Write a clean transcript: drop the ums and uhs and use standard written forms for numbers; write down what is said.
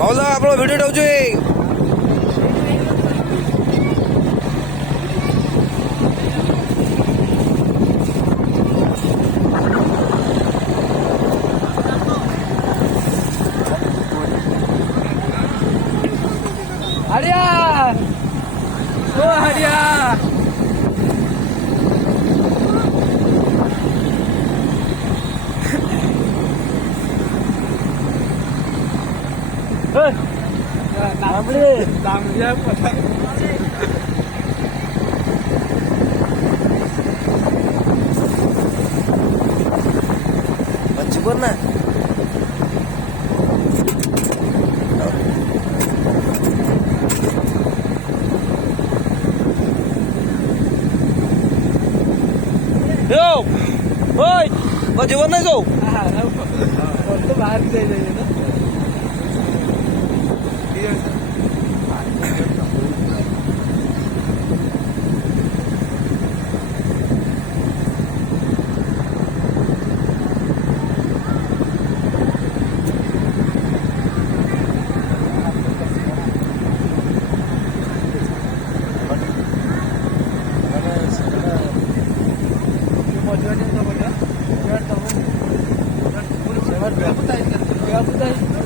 भाऊला आपला व्हिडिओ ठेवतोय. हरिया हो हरिया मच्छी पण ना होय मग जेवण नाही जाऊ बाहेर जायचं Apa